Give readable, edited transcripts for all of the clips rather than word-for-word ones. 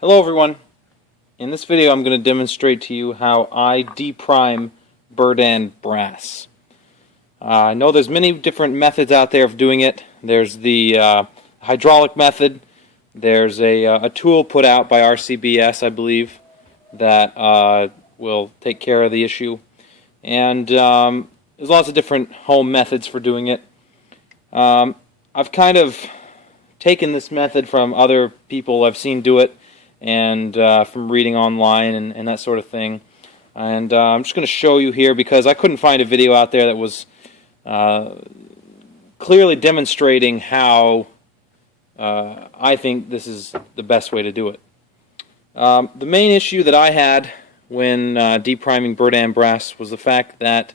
Hello everyone. In this video I'm going to demonstrate to you how I deprime Berdan brass. I know there's many different methods out there of doing it. There's the hydraulic method. There's a tool put out by RCBS, I believe, that will take care of the issue. And there's lots of different home methods for doing it. I've kind of taken this method from other people I've seen do it, and from reading online and that sort of thing. And I'm just going to show you here because I couldn't find a video out there that was clearly demonstrating how I think this is the best way to do it. The main issue that I had when depriming Berdan brass was the fact that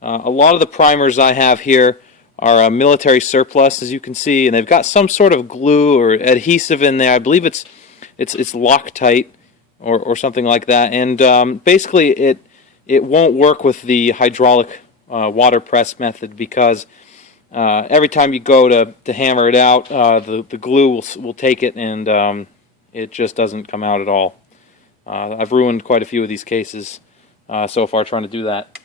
a lot of the primers I have here are a military surplus, as you can see, and they've got some sort of glue or adhesive in there. I believe it's Loctite or something like that, and basically it won't work with the hydraulic water press method because every time you go to hammer it out, the glue will take it, and it just doesn't come out at all. I've ruined quite a few of these cases so far trying to do that.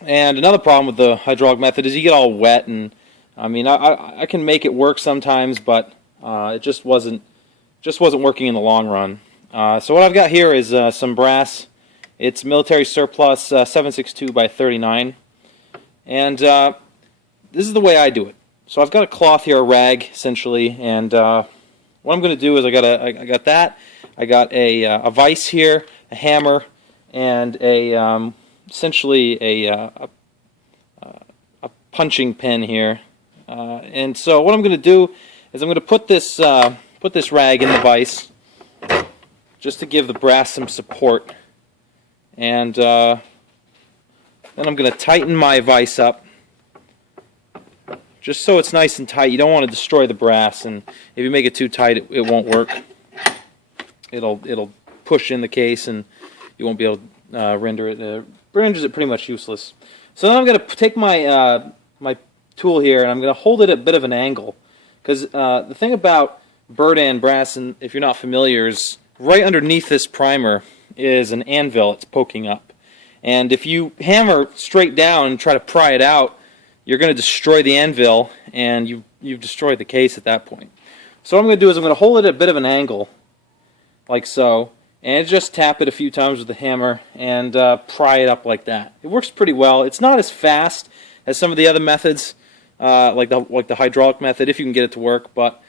And another problem with the hydraulic method is you get all wet, and I mean I can make it work sometimes, but it just wasn't working in the long run. So what I've got here is some brass. It's military surplus 762 by 39, and this is the way I do it. So I've got a cloth here, a rag essentially, and what I'm going to do is I got a vise here, a hammer, and essentially a punching pin here. And so what I'm going to do is I'm going to put this rag in the vise just to give the brass some support, and then I'm going to tighten my vise up just so it's nice and tight. You don't want to destroy the brass, and if you make it too tight it won't work. It'll push in the case and you won't be able to render it. Renders it pretty much useless. So then I'm going to take my my tool here and I'm going to hold it at a bit of an angle, because the thing about Berdan brass, and if you're not familiar, is right underneath this primer is an anvil. It's poking up, and if you hammer straight down and try to pry it out, you're going to destroy the anvil, and you've destroyed the case at that point. So what I'm going to do is I'm going to hold it at a bit of an angle, like so, and just tap it a few times with the hammer and pry it up like that. It works pretty well. It's not as fast as some of the other methods, like the hydraulic method, if you can get it to work, but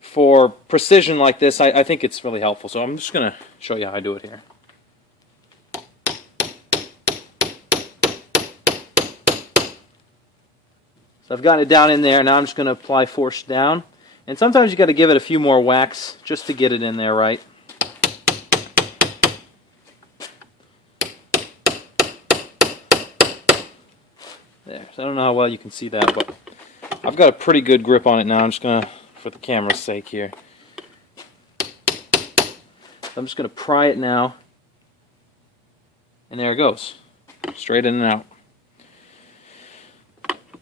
for precision like this, I think it's really helpful. So I'm just going to show you how I do it here. So I've gotten it down in there. Now I'm just going to apply force down. And sometimes you got to give it a few more whacks just to get it in there right. There. So I don't know how well you can see that, but I've got a pretty good grip on it now. I'm just going to, for the camera's sake here. So I'm just going to pry it now, and there it goes, straight in and out.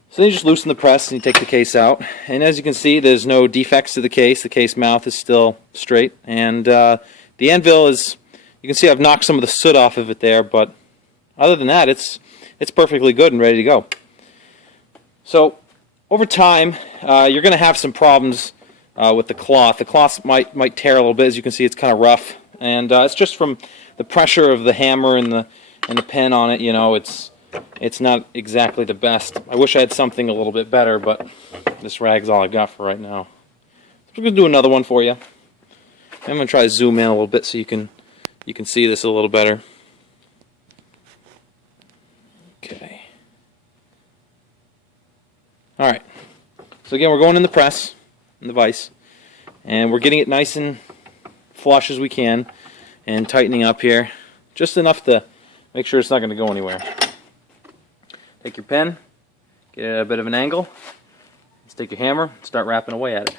So then you just loosen the press and you take the case out, and as you can see there's no defects to the case. The case mouth is still straight, and the anvil is, you can see I've knocked some of the soot off of it there, but other than that it's perfectly good and ready to go. So over time you're going to have some problems with the cloth. The cloth might tear a little bit. As you can see, it's kind of rough, and it's just from the pressure of the hammer and the pen on it. You know, it's not exactly the best. I wish I had something a little bit better, but this rag's all I've got for right now. So I'm going to do another one for you. I'm going to try to zoom in a little bit so you can see this a little better. Okay. Alright. So again, we're going in the press, in the vise, and we're getting it nice and flush as we can, and tightening up here, just enough to make sure it's not going to go anywhere. Take your pen, get it at a bit of an angle, let's take your hammer, start rapping away at it.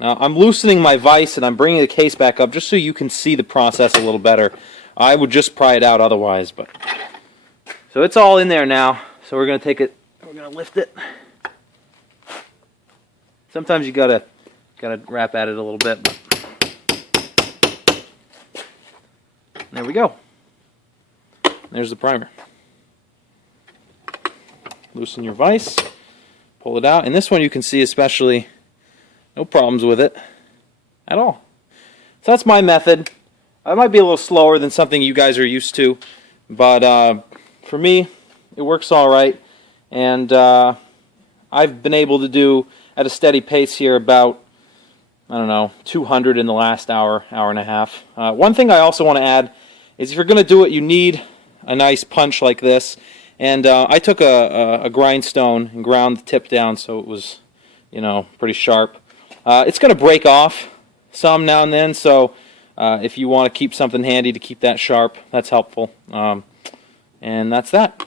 Now I'm loosening my vise and I'm bringing the case back up just so you can see the process a little better. I would just pry it out otherwise, but So it's all in there now. So we're going to take it, we're going to lift it. Sometimes you gotta wrap at it a little bit. But there we go. There's the primer. Loosen your vise, pull it out, and this one you can see especially no problems with it at all. So that's my method. I might be a little slower than something you guys are used to, but for me it works all right, and I've been able to do at a steady pace here about, I don't know, 200 in the last hour and a half. One thing I also want to add is if you're going to do it, you need a nice punch like this. And I took a grindstone and ground the tip down so it was, you know, pretty sharp. It's going to break off some now and then, so if you want to keep something handy to keep that sharp, that's helpful. And that's that.